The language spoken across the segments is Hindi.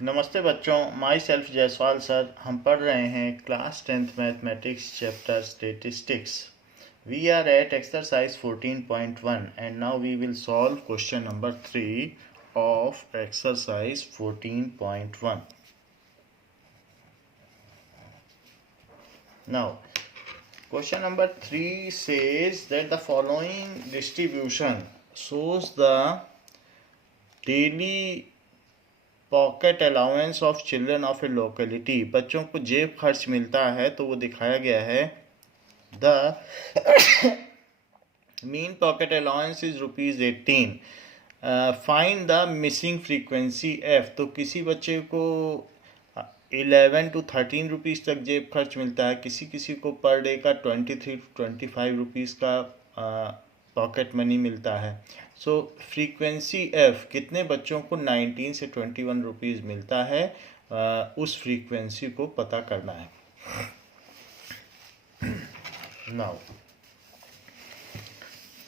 नमस्ते बच्चों, माई सेल्फ जायसवाल सर। हम पढ़ रहे हैं class 10th mathematics chapter statistics. We are at exercise 14.1 and now we will solve question number 3 of exercise 14.1. Now, question number 3 says that the following distribution shows the daily pocket allowance of children of A locality. बच्चों को जेब खर्च मिलता है तो वो दिखाया गया है। The mean pocket allowance is ₹18। Find the missing frequency F. तो किसी बच्चे को 11 to 13 रुपीज़ तक जेब खर्च मिलता है, किसी किसी को पर डे का 23 to 25 रुपीज़ का पॉकेट मनी मिलता है। सो फ्रीक्वेंसी एफ कितने बच्चों को 19 से 21 रुपीज़ मिलता है, उस फ्रीक्वेंसी को पता करना है। Now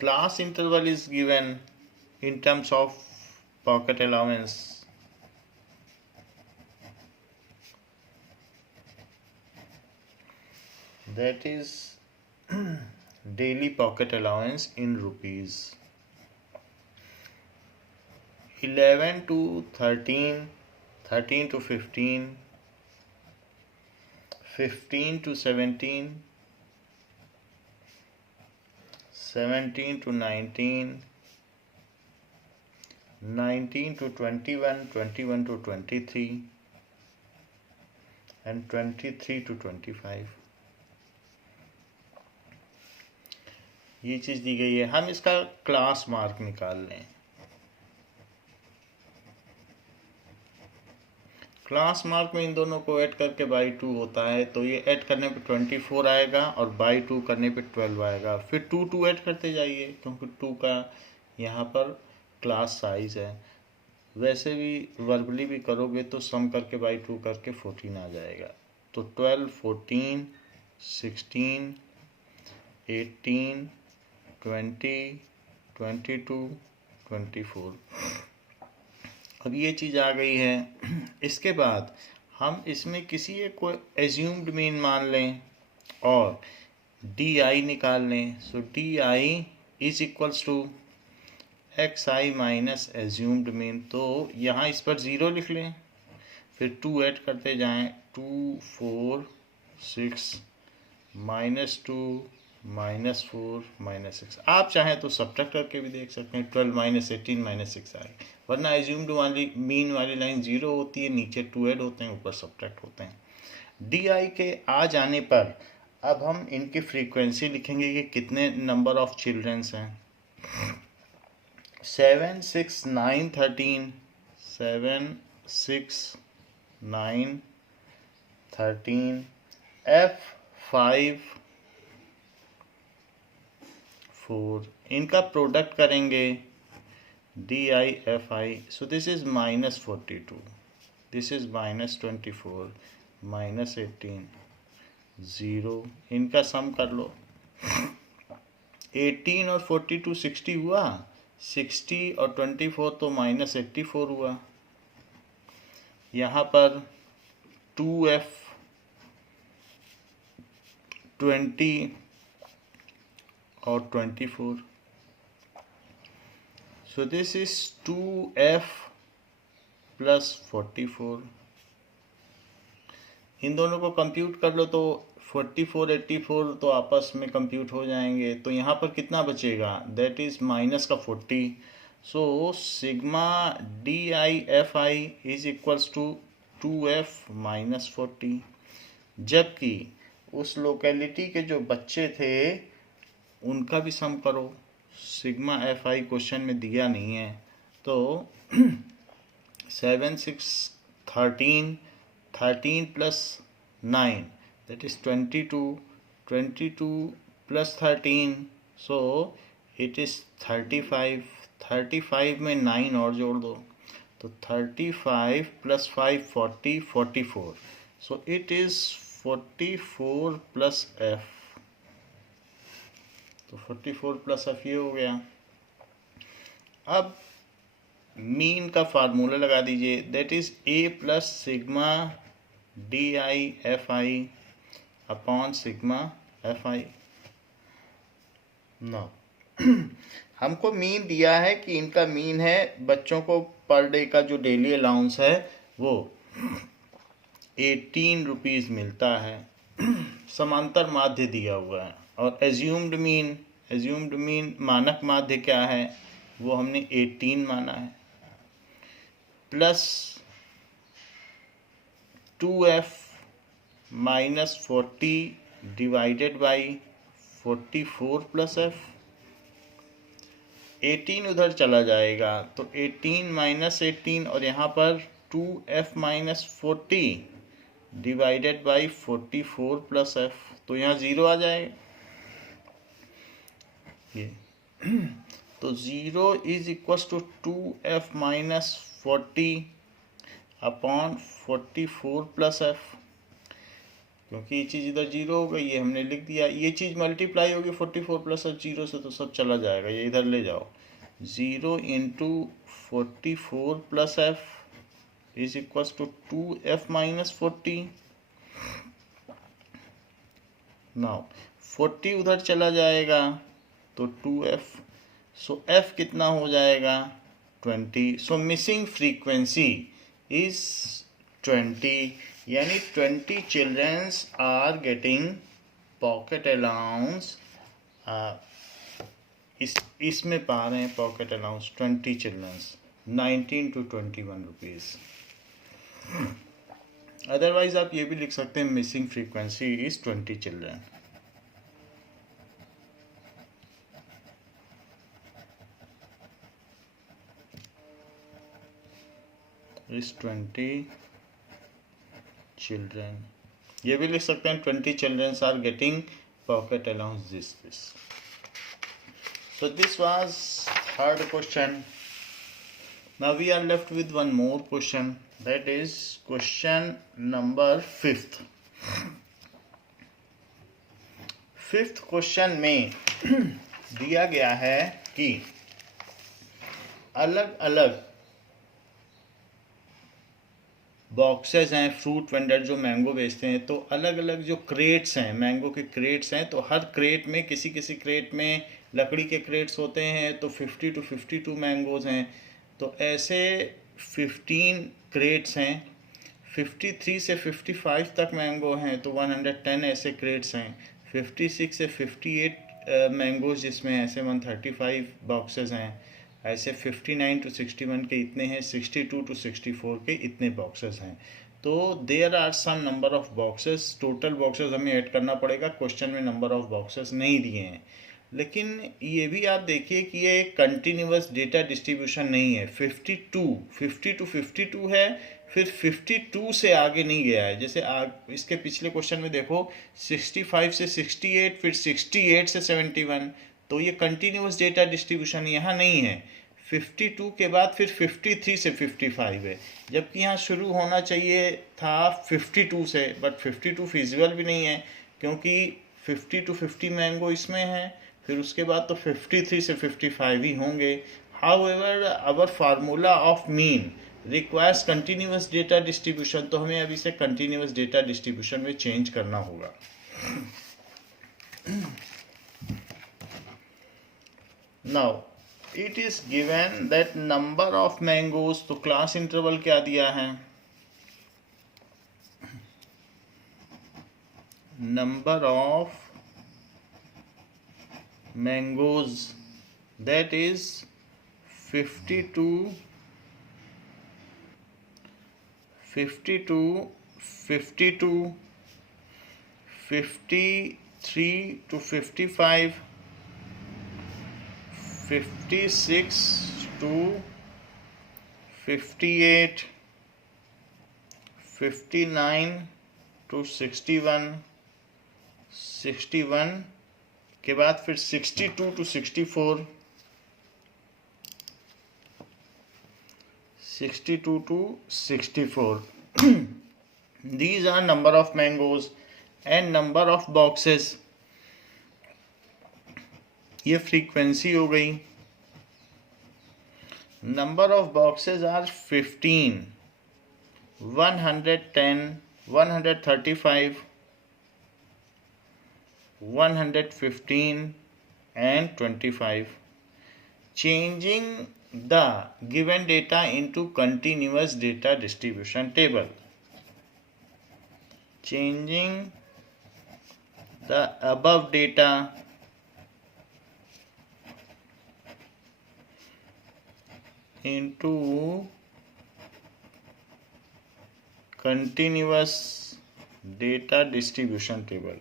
class interval is given in terms of pocket allowance. That is daily pocket allowance in rupees. 11 to 13, 13 to 15, 15 to 17, 17 to 19, 19 to 21, 21 to 23 and 23 to 25। ये चीज़ दी गई है। हम इसका क्लास मार्क निकाल लें। क्लास मार्क में इन दोनों को ऐड करके बाई 2 होता है, तो ये ऐड करने पे 24 आएगा और बाई 2 करने पे 12 आएगा। फिर 2 ऐड करते जाइए क्योंकि 2 का यहाँ पर क्लास साइज है। वैसे भी वर्बली भी करोगे तो सम करके बाई 2 करके 14 आ जाएगा। तो 12, 14, 16, 18, 20, 22, 24। अब ये चीज़ आ गई है। इसके बाद हम इसमें किसी एक को एज्यूम्ड मीन मान लें और डी आई निकाल लें। So D I is equals to X I minus assumed mean. तो यहाँ इस पर 0 लिख लें, फिर 2 ऐड करते जाएं। 2, 4, 6, -2, -4, -6। आप चाहें तो सब्ट्रैक्ट करके भी देख सकते हैं। 12 - 18 -6 आए, वरना एज्यूम्ड वाली मीन वाली लाइन 0 होती है, नीचे 2 ऐड होते हैं, ऊपर सब्ट्रैक्ट होते हैं। डी आई के आ जाने पर अब हम इनकी फ्रीक्वेंसी लिखेंगे कि कितने नंबर ऑफ चिल्ड्रंस हैं। 7, 6, 9, 13, 7, 6, 9, 13, F5, 4। इनका प्रोडक्ट करेंगे DI/FI। So this is -42, this is -24, -18, 0। इनका सम कर लो। 18 और 42 60 हुआ, 60 और 24 तो -84 हुआ। यहाँ पर 2F 20 और 24। सो दिस इज 2F प्लस 44। इन दोनों को कंप्यूट कर लो तो 44, 84 तो आपस में कंप्यूट हो जाएंगे। तो यहाँ पर कितना बचेगा, दैट इज माइनस का 40। So sigma DI/FI is equals to 2F - 40। जबकि उस लोकेलिटी के जो बच्चे थे उनका भी सम करो। सिग्मा FI क्वेश्चन में दिया नहीं है, तो 7, 6, 13, 13 plus 9, that is 22, 22 plus 13, so it is 35। 35 में 9 और जोड़ दो तो 35 plus 5 40, 44। so it is 44 plus F। तो 44 प्लस F ये हो गया। अब मीन का फार्मूला लगा दीजिए, that is A plus sigma D I F I upon sigma F I. No हमको मीन दिया है कि इनका मीन है, बच्चों को पर डे का जो डेली अलाउंस है वो 18 रुपीज़ मिलता है। समांतर माध्य दिया हुआ है और एज्यूम्ड मीन मानक माध्य क्या है, वो हमने 18 माना है, plus 2f minus 40 divided by 44 plus f। 18 उधर चला जाएगा तो 18 माइनस 18 और यहाँ पर 2f minus 40 divided by 44 plus f, तो यहाँ 0 आ जाएगा ये। तो 0 is equal to 2f minus 40 upon 44 plus f, क्योंकि ये चीज़ इधर 0 हो गई, ये हमने लिख दिया। ये चीज़ मल्टीप्लाई होगी 44 प्लस f 0 से, तो सब चला जाएगा, ये इधर ले जाओ। 0 into 44 plus f is equal to 2f minus 40। Now 40 उधर चला जाएगा तो 2f, सो f कितना हो जाएगा 20। सो मिसिंग फ्रीक्वेंसी इज 20, यानी 20 childrens are getting pocket allowance. इसमें पा रहे हैं pocket allowance 20 childrens 19 to 21 rupees. Otherwise आप ये भी लिख सकते हैं missing frequency is 20 children. Is 20 children, ये भी लिख सकते हैं 20 children are getting pocket allowance this. So this was third question. Now we are left with one more question, that is question number 5th. 5th question में दिया गया है कि अलग अलग बॉक्सेस हैं, फ्रूट वेंडर जो मैंगो बेचते हैं, तो अलग अलग जो क्रेट्स हैं, मैंगो के क्रेट्स हैं, तो हर क्रेट में किसी किसी क्रेट में लकड़ी के क्रेट्स होते हैं, तो 50 to 52 मैंगोज़ हैं। तो ऐसे 15 क्रेट्स हैं, 53 से 55 तक मैंगो हैं, तो 110 ऐसे क्रेट्स हैं। 56 से 58 मैंगोज़ जिसमें ऐसे 135 बॉक्सेस हैं। ऐसे 59 to 61 के इतने हैं, 62 to 64 के इतने बॉक्सेस हैं। तो there are some number of boxes, total boxes हमें ऐड करना पड़ेगा। क्वेश्चन में नंबर ऑफ बॉक्सेस नहीं दिए हैं, लेकिन ये भी आप देखिए कि ये एक कंटिन्यूअस डेटा डिस्ट्रीब्यूशन नहीं है। 50 to 52 है, फिर 52 से आगे नहीं गया है। जैसे इसके पिछले क्वेश्चन में देखो 65 से 68, फिर 68 से 71, तो ये कंटिन्यूअस डेटा डिस्ट्रीब्यूशन यहाँ नहीं है। 52 के बाद फिर 53 से 55 है, जबकि यहाँ शुरू होना चाहिए था 52 से, बट 52 फिजिबल भी नहीं है, क्योंकि 50 to 50 मैंगो इसमें है, फिर उसके बाद तो 53 से 55 ही होंगे। However our formula of mean requires continuous data distribution, तो हमें अभी से कंटिन्यूअस डेटा डिस्ट्रीब्यूशन में चेंज करना होगा। Now it is given that number of mangoes, तो क्लास इंटरवल क्या दिया है, number of mangoes, that is 52, 52, 52, 53 to 55, 56 to 58, 59 to 61, 61 के बाद फिर 62 to 64, 62 to 64. These are number of mangoes and number of boxes. ये फ्रीक्वेंसी हो गई। number of boxes are 15, 110, 135, 115 and 25. Changing the given data into continuous data distribution table. Changing the above data into continuous data distribution table.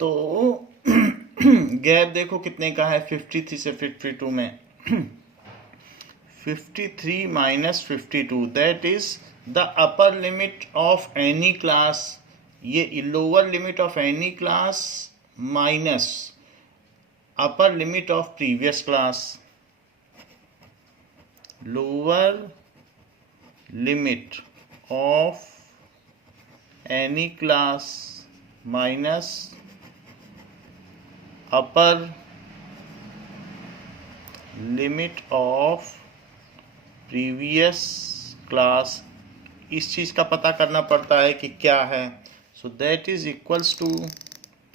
तो गैप देखो कितने का है, 53 से 52 में 53 minus 52, that is the upper limit of any class. ये lower limit of any class minus upper limit of previous class. Lower limit of any class minus upper limit of previous class. इस चीज़ का पता करना पड़ता है कि क्या है. So that is equals to,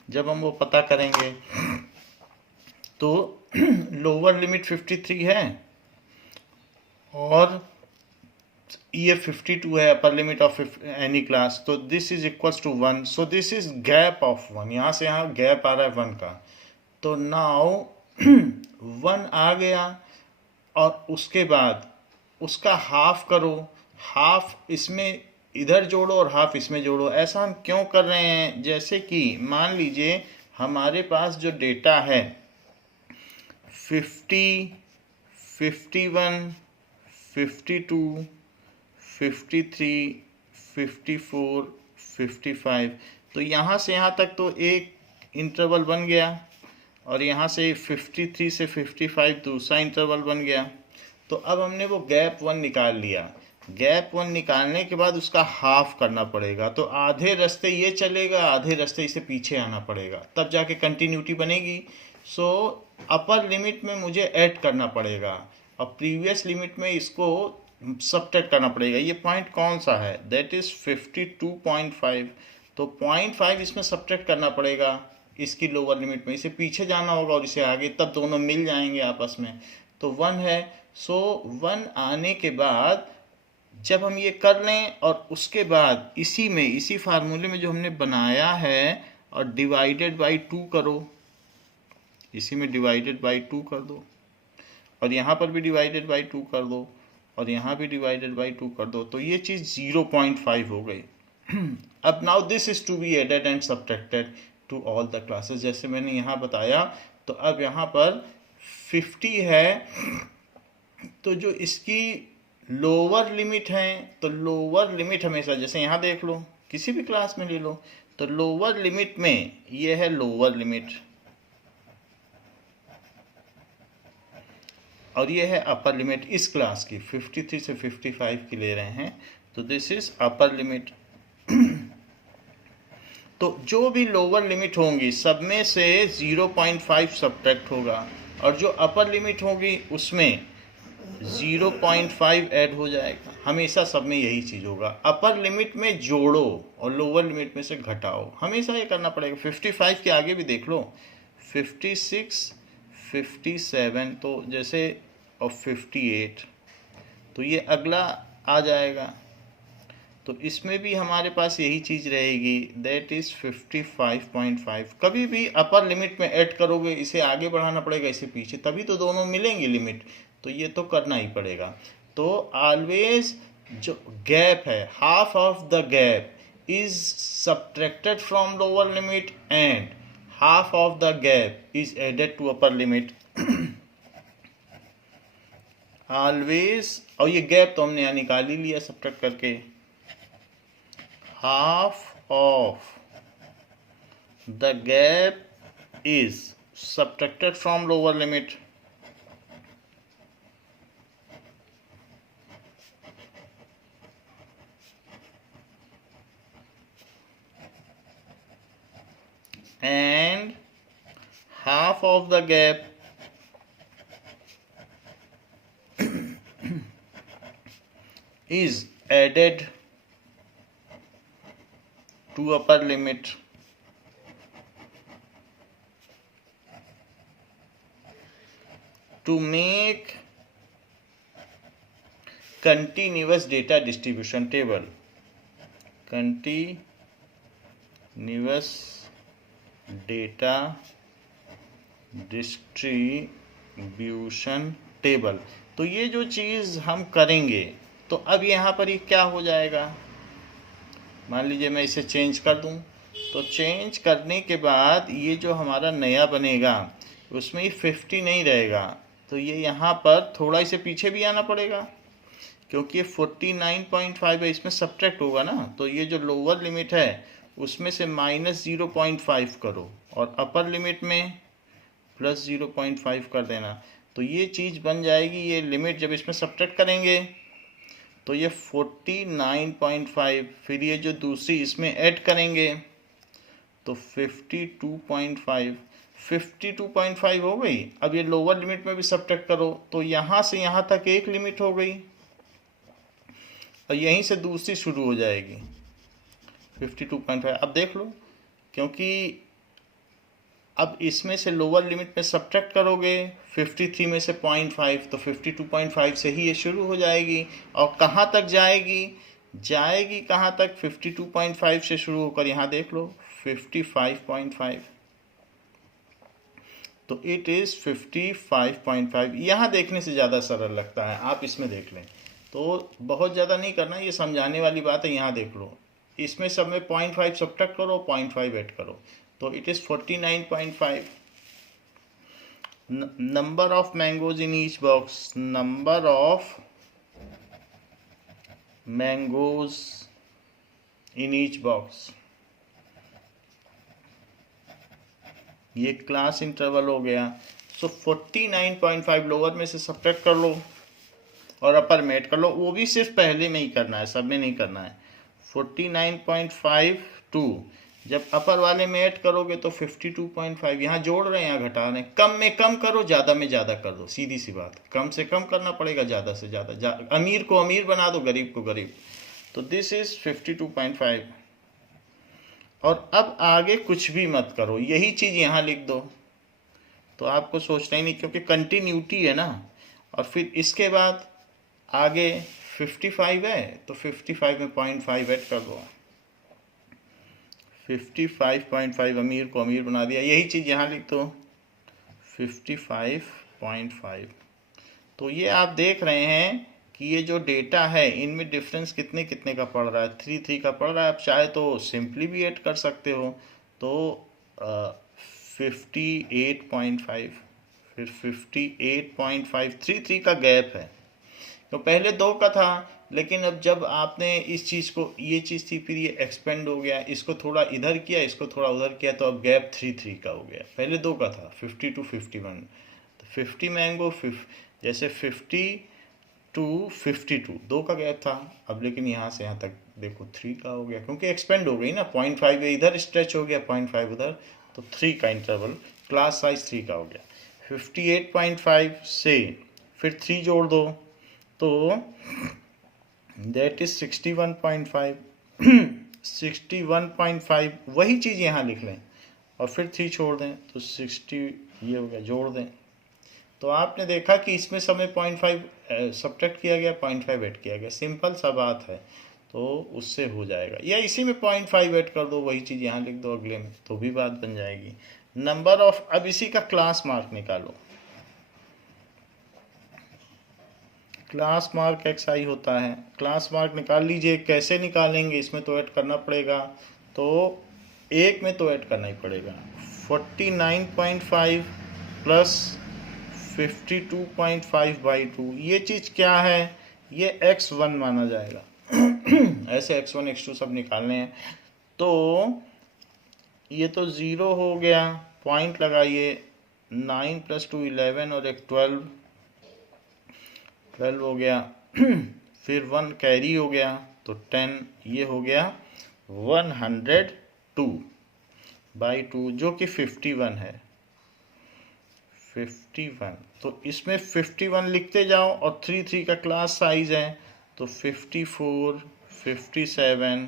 जब हम वो पता करेंगे तो लोअर लिमिट 53 है और ये 52 है upper limit of any class. तो this is equals to 1. So this is gap of 1. यहाँ से यहाँ गैप आ रहा है 1 का. तो नाउ 1 आ गया और उसके बाद उसका हाफ करो. हाफ इसमें इधर जोड़ो और हाफ इसमें जोड़ो. ऐसा हम क्यों कर रहे हैं, जैसे कि मान लीजिए हमारे पास जो डेटा है 50, 51, 52, 53, 54, 55. तो यहाँ से यहाँ तक तो एक इंटरवल बन गया और यहाँ से 53 से 55 दूसरा इंटरवल बन गया. तो अब हमने वो गैप 1 निकाल लिया. गैप 1 निकालने के बाद उसका हाफ करना पड़ेगा. तो आधे रास्ते ये चलेगा, आधे रास्ते इसे पीछे आना पड़ेगा, तब जाके कंटिन्यूटी बनेगी. सो अपर लिमिट में मुझे ऐड करना पड़ेगा और प्रीवियस लिमिट में इसको सब्ट्रैक्ट करना पड़ेगा. ये पॉइंट कौन सा है, दैट इज 52.5. तो 0.5 इसमें सब्ट्रैक्ट करना पड़ेगा इसकी लोअर लिमिट में. इसे पीछे जाना होगा और इसे आगे, तब दोनों मिल जाएंगे आपस में. तो 1 है. सो 1 आने के बाद जब हम ये कर लें और उसके बाद इसी में, इसी फार्मूले में जो हमने बनाया है और डिवाइडेड बाई 2 करो. इसी में डिवाइडेड बाई 2 कर दो और यहाँ पर भी डिवाइडेड बाई 2 कर दो और यहाँ भी डिवाइडेड बाई 2 कर दो. तो ये चीज़ 0.5 हो गई. अब now this is to be added and subtracted to all the classes, जैसे मैंने यहाँ बताया. तो अब यहाँ पर 50 है, तो जो इसकी लोअर लिमिट है, तो लोअर लिमिट हमेशा, जैसे यहाँ देख लो किसी भी क्लास में ले लो, तो लोअर लिमिट में ये है लोअर लिमिट और ये है अपर लिमिट. इस क्लास की 53 से 55 की ले रहे हैं, तो दिस इज अपर लिमिट. तो जो भी लोअर लिमिट होंगी सब में से 0.5 सब्ट्रैक्ट होगा और जो अपर लिमिट होगी उसमें 0.5 ऐड हो जाएगा. हमेशा सब में यही चीज़ होगा. अपर लिमिट में जोड़ो और लोअर लिमिट में से घटाओ, हमेशा ये करना पड़ेगा. 55 के आगे भी देख लो, 56, 57, तो जैसे और 58, तो ये अगला आ जाएगा. तो इसमें भी हमारे पास यही चीज़ रहेगी, दैट इज़ 55.5. कभी भी अपर लिमिट में ऐड करोगे, इसे आगे बढ़ाना पड़ेगा, इसे पीछे, तभी तो दोनों मिलेंगे लिमिट. तो ये तो करना ही पड़ेगा. तो ऑलवेज जो गैप है, half of the gap is subtracted from lower limit and half of the gap is added to upper limit. Always, और ये गैप तो हमने यहाँ निकाल ही लिया सब्ट्रैक्ट करके. Half of the gap is subtracted from lower limit and half of the gap is added to upper limit to make continuous data distribution table. Continuous data distribution table. तो ये जो चीज़ हम करेंगे, तो अब यहाँ पर ये क्या हो जाएगा, मान लीजिए मैं इसे चेंज कर दूँ, तो चेंज करने के बाद ये जो हमारा नया बनेगा उसमें ये 50 नहीं रहेगा, तो ये यहाँ पर थोड़ा इसे पीछे भी आना पड़ेगा क्योंकि ये 49.5 है, इसमें सब्ट्रैक्ट होगा ना, तो ये जो लोअर लिमिट है उसमें से -0.5 करो और अपर लिमिट में +0.5 कर देना, तो ये चीज़ बन जाएगी। ये लिमिट जब इसमें सब्ट्रैक्ट करेंगे तो ये 49.5, फिर ये जो दूसरी इसमें ऐड करेंगे तो 52.5 हो गई। अब ये लोअर लिमिट में भी सब्ट्रैक्ट करो तो यहाँ से यहाँ तक एक लिमिट हो गई और यहीं से दूसरी शुरू हो जाएगी 52.5। अब देख लो, क्योंकि अब इसमें से लोअर लिमिट में सब्ट्रैक्ट करोगे 53 में से 0.5, तो 52.5 से ही ये शुरू हो जाएगी और कहाँ तक जाएगी कहाँ तक, 52.5 से शुरू होकर यहाँ देख लो 55.5, तो इट इज़ 55.5। यहाँ देखने से ज़्यादा सरल लगता है, आप इसमें देख लें, तो बहुत ज़्यादा नहीं करना, ये समझाने वाली बात है। यहाँ देख लो, इसमें सब में 0.5 सब्ट्रैक्ट करो, 0.5 ऐड करो, तो it is 49.5। Number of mangoes in each box, number of mangoes in each box, ये क्लास इंटरवल हो गया। सो 49.5 लोअर में से सब्ट्रैक्ट कर लो और अपर में ऐड कर लो, वो भी सिर्फ पहले में ही करना है, सब में नहीं करना है। 49.5 टू जब अपर वाले में ऐड करोगे तो 52.5, यहाँ जोड़ रहे हैं यहाँ घटा रहे हैं, कम में कम करो, ज़्यादा में ज़्यादा कर दो, सीधी सी बात, कम से कम करना पड़ेगा, ज़्यादा से ज़्यादा, अमीर को अमीर बना दो, गरीब को गरीब, तो दिस इज़ 52.5। और अब आगे कुछ भी मत करो, यही चीज़ यहाँ लिख दो, तो आपको सोचना ही नहीं, क्योंकि कंटिन्यूटी है ना। और फिर इसके बाद आगे 55 है तो 55 में 0.5 ऐड कर दो, 55.5, अमीर को अमीर बना दिया, यही चीज़ यहाँ लिख दो 55.5। तो ये आप देख रहे हैं कि ये जो डेटा है इनमें डिफरेंस कितने कितने का पड़ रहा है, 3 का पड़ रहा है। आप चाहे तो सिंपली भी ऐड कर सकते हो, तो 58.5, फिर 58.5, 3 का गैप है, तो पहले 2 का था, लेकिन अब जब आपने इस चीज़ को, ये चीज़ थी, फिर ये एक्सपेंड हो गया, इसको थोड़ा इधर किया, इसको थोड़ा उधर किया, तो अब गैप 3 का हो गया, पहले 2 का था 50 to 51, तो 50 मैंगो, जैसे 50 to 52 2 का गैप था, अब लेकिन यहाँ से यहाँ तक देखो 3 का हो गया, क्योंकि एक्सपेंड हो गई ना, 0.5 इधर स्ट्रेच हो गया, 0.5 उधर, तो 3 का इंटरवल, क्लास साइज 3 का हो गया। 58.5 से फिर 3 जोड़ दो, तो दैट इज 61.5, 61.5, वही चीज़ यहाँ लिख लें और फिर 3 छोड़ दें, तो 60 ये हो गया, जोड़ दें, तो आपने देखा कि इसमें समय 0.5 सब्ट्रैक्ट किया गया, 0.5 ऐड किया गया, सिंपल सा बात है, तो उससे हो जाएगा। या इसी में 0.5 ऐड कर दो, वही चीज़ यहाँ लिख दो अगले में, तो भी बात बन जाएगी। नंबर ऑफ, अब इसी का क्लास मार्क निकालो, क्लास मार्क xi होता है, क्लास मार्क निकाल लीजिए। कैसे निकालेंगे, इसमें तो ऐड करना पड़ेगा, तो एक में तो ऐड करना ही पड़ेगा, 49.5 प्लस 52.5/2, ये चीज़ क्या है, ये x1 माना जाएगा। ऐसे x1 x2 सब निकालने हैं, तो ये तो 0 हो गया, पॉइंट लगाइए, 9 + 2 11 और एक 12 हो गया, फिर 1 कैरी हो गया, तो 10, ये हो गया 102। बाई 2 जो कि 51 है, 51। तो इसमें 51 लिखते जाओ और 3 का क्लास साइज है, तो 54, 57,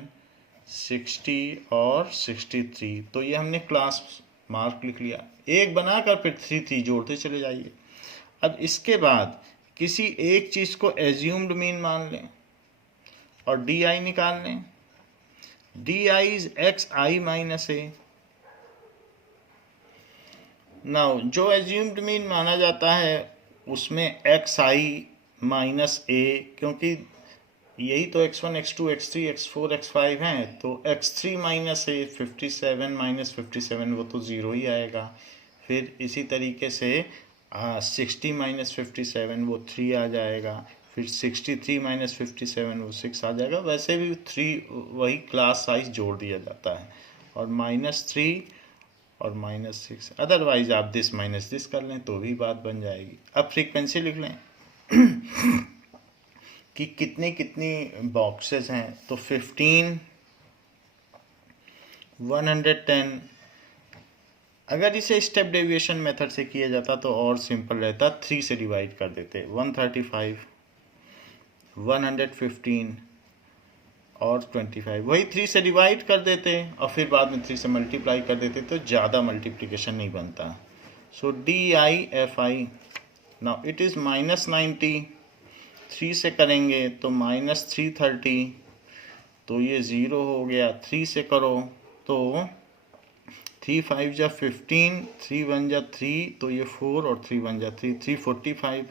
60 और 63। तो ये हमने क्लास मार्क लिख लिया। एक बनाकर फिर 3 जोड़ते चले जाइए। अब इसके बाद किसी एक चीज़ को एज्यूम्ड मीन मान लें और डी आई निकाल लें। D I is x I minus A. Now जो एज्यूम्ड मीन माना जाता है उसमें एक्स आई माइनस ए, क्योंकि यही तो x1, x2, x3, x4, x5 हैं, तो x3 माइनस ए 57 माइनस 57 वो तो ज़ीरो ही आएगा। फिर इसी तरीके से 60 माइनस 57 वो 3 आ जाएगा। फिर 63 माइनस 57 वो 6 आ जाएगा। वैसे भी 3 वही क्लास साइज जोड़ दिया जाता है, और -3 और -6। अदरवाइज आप दिस माइनस दिस कर लें तो भी बात बन जाएगी। अब फ्रीक्वेंसी लिख लें कि कितनी कितनी बॉक्सेस हैं। तो 15, 110। अगर इसे स्टेप डेविएशन मेथड से किया जाता तो और सिंपल रहता, 3 से डिवाइड कर देते। 135, 115 और 25, वही 3 से डिवाइड कर देते और फिर बाद में 3 से मल्टीप्लाई कर देते, तो ज़्यादा मल्टीप्लिकेशन नहीं बनता। सो DIFI, नाउ इट इज़ -90। 3 से करेंगे तो -330, तो ये 0 हो गया। 3 से करो तो 3 5 जा 15, 3 1 जा 3, तो ये 4 और 3 1 जा 3, 345।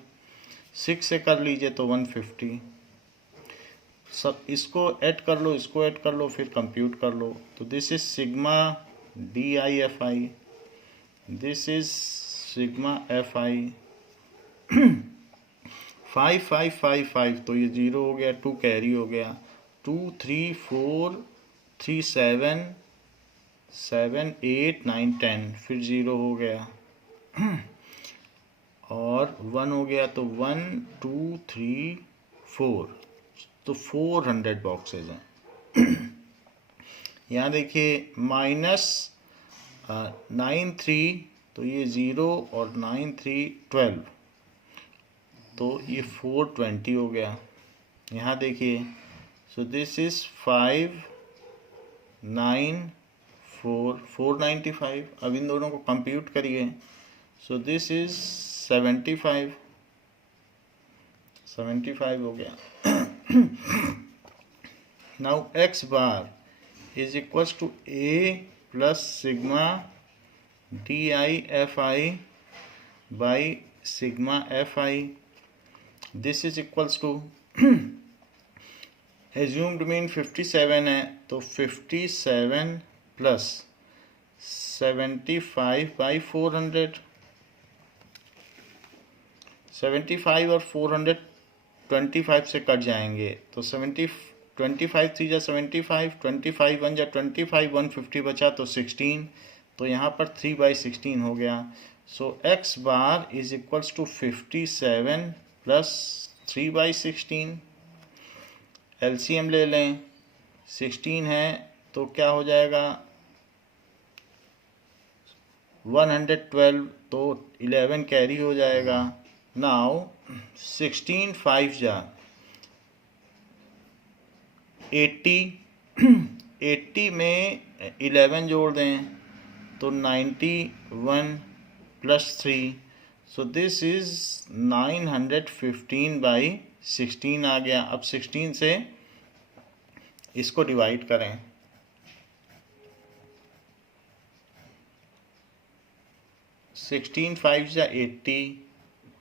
6 से कर लीजिए तो 150। सब इसको ऐड कर लो, इसको ऐड कर लो, फिर कंप्यूट कर लो। तो this is sigma DIFI, this is sigma FI। 5 5 5 5, तो ये 0 हो गया। 2 कैरी हो गया। 2 3 4 3 7 7 8 9 10, फिर 0 हो गया और 1 हो गया। तो 1 2 3 4, तो 400 बॉक्सेज हैं। यहाँ देखिए -93, तो ये 0 और 9 3 12, तो ये 420 हो गया। यहाँ देखिए, सो दिस इज 5 9 4 495। अब इन दोनों को कंप्यूट करिए। सो दिस इज 75 हो गया। Now x bar is equals to a plus sigma DIFI by sigma FI। This is equals to, assumed mean 57 है, तो 57 प्लस 75 बाई 400। 75 और 400 25 से कट जाएंगे, तो 25 3 जा 75, 25 1 जा 25, 150 बचा तो 16, तो यहाँ पर 3/16 हो गया। So x bar is equals to 57 plus 3/16। LCM ले लें, 16 है तो क्या हो जाएगा 112, तो 11 कैरी हो जाएगा। नाउ 16 5 जा 80, 80 में 11 जोड़ दें तो 91 प्लस 3, सो दिस इज 915/16 आ गया। अब 16 से इसको डिवाइड करें। 16 5 जा 80,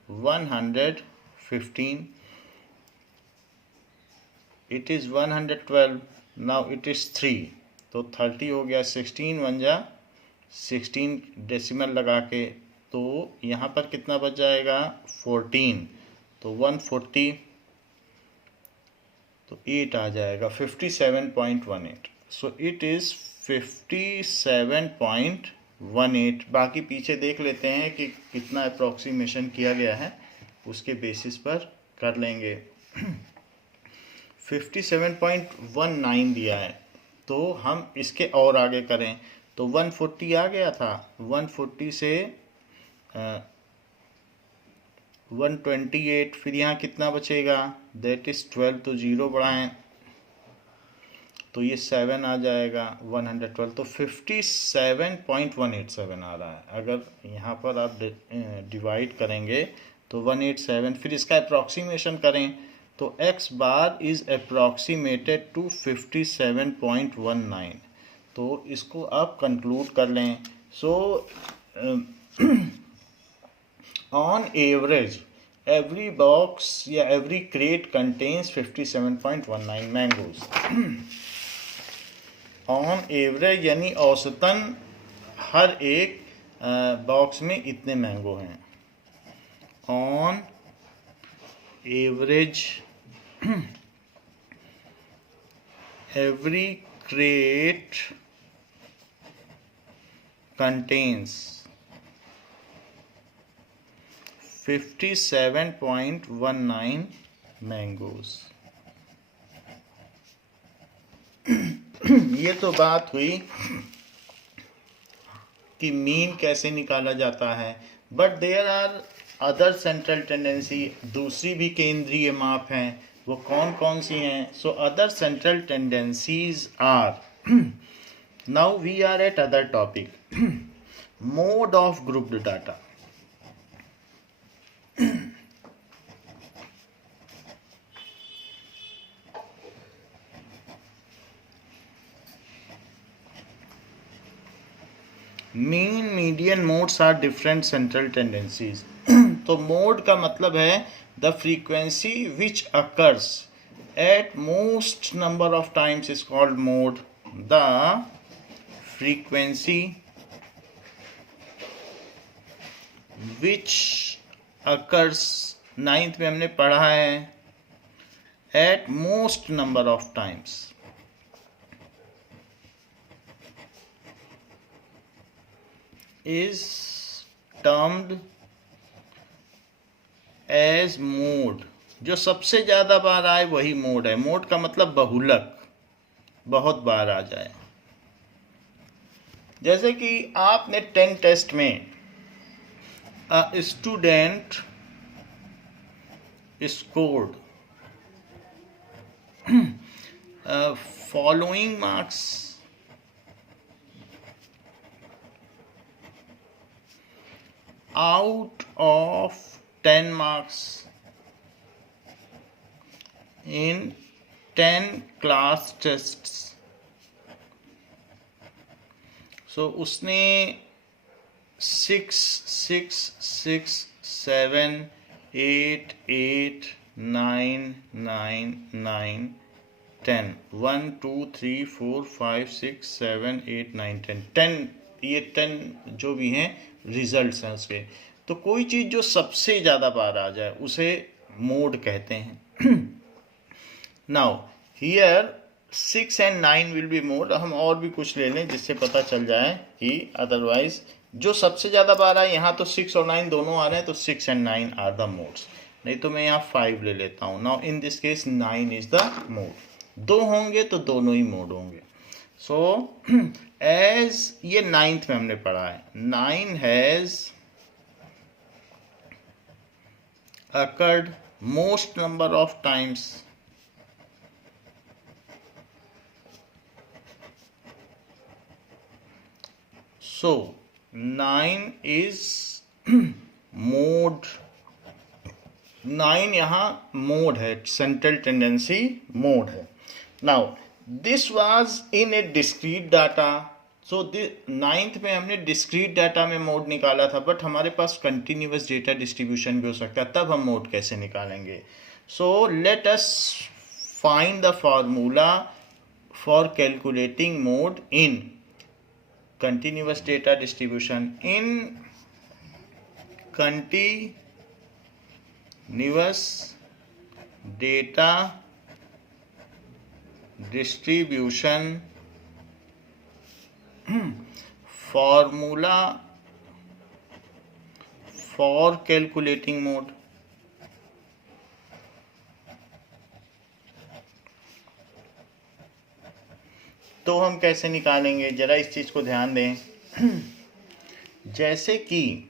115, it is 112। Now it is 3, तो 30 हो गया। 16 1 जा 16 डेसिमल लगा के, तो यहाँ पर कितना बच जाएगा 14, तो 140, तो 8 आ जाएगा 57.18। So it is 57.18। बाकी पीछे देख लेते हैं कि कितना अप्रॉक्सीमेशन किया गया है, उसके बेसिस पर कर लेंगे। 57.19 दिया है, तो हम इसके और आगे करें तो 140 आ गया था, 140 से 128, फिर यहाँ कितना बचेगा, दैट इज 12, तो 0 बढ़ाएं तो ये 7 आ जाएगा, 112, तो 57.187 आ रहा है। अगर यहाँ पर आप डिवाइड करेंगे तो 187, फिर इसका अप्रॉक्सीमेशन करें तो x bar is approximated to 57.19। तो इसको आप कंक्लूड कर लें। So on average every box या every crate contains 57.19 mangoes. On average यानी औसतन हर एक बॉक्स में इतने मैंगो हैं। On average every crate contains 57.19 mangoes. ये तो बात हुई कि मीन कैसे निकाला जाता है, but there are other central tendency, दूसरी भी केंद्रीय माप हैं। वो कौन कौन सी हैं? So other central tendencies are, now we are at other topic, mode of grouped data. Mean, median, modes are different central tendencies. तो मोड का मतलब है the frequency which occurs at most number of times is called mode. The frequency which occurs, 9th में हमने पढ़ा है, at most number of times is termed as mode। जो सबसे ज्यादा बार आए वही मोड है। मोड का मतलब बहुलक, बहुत बार आ जाए। जैसे कि आपने 10 टेस्ट में student scored following marks out of 10 marks in 10 class tests। so उसने 6, 6, 6, 7, 8, 8, 9, 9, 9, 10, 1, 2, 3, 4, 5, 6, 7, 8, 9, 10, 10, ये 10 जो भी हैं रिजल्ट्स हैं उसके। तो कोई चीज़ जो सबसे ज़्यादा बार आ जाए उसे मोड कहते हैं। Now here 6 and 9 will be mode. हम और भी कुछ ले लें जिससे पता चल जाए कि अदरवाइज जो सबसे ज़्यादा बार आए, यहाँ तो 6 और 9 दोनों आ रहे हैं तो 6 and 9 आर द मोड्स। नहीं तो मैं यहाँ 5 ले लेता हूँ। Now in this case 9 is the mode. दो होंगे तो दोनों ही मोड होंगे। सो एज ये 9th में हमने पढ़ा है, 9 has occurred most number of times so 9 is mode। 9 यहाँ मोड है, सेंट्रल टेंडेंसी मोड है। Now this was in A discrete data. So 9th में हमने डिस्क्रीट डाटा में मोड निकाला था, बट हमारे पास कंटिन्यूअस डेटा डिस्ट्रीब्यूशन भी हो सकता है, तब हम मोड कैसे निकालेंगे? So let us find the formula for calculating mode in continuous data distribution। in continuous data distribution formula for calculating mode। तो हम कैसे निकालेंगे, जरा इस चीज को ध्यान दें। जैसे कि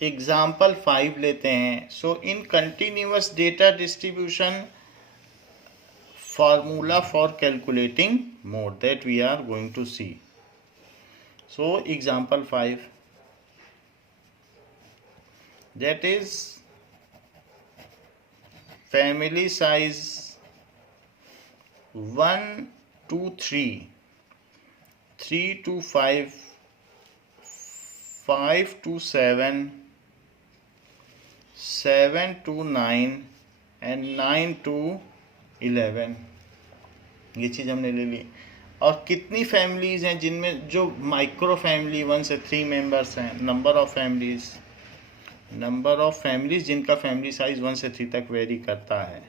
एग्जाम्पल 5 लेते हैं। So in continuous data distribution formula for calculating mode that we are going to see. So example 5, that is family size 1 to 3, 3 to 5, 5 to 7, 7 to 9 and 9 to 11। ये चीज़ हमने ले ली। और कितनी फैमिलीज हैं जिनमें जो माइक्रो फैमिली 1 से 3 मेंबर्स हैं, नंबर ऑफ फैमिलीज जिनका फैमिली साइज 1 से 3 तक वेरी करता है।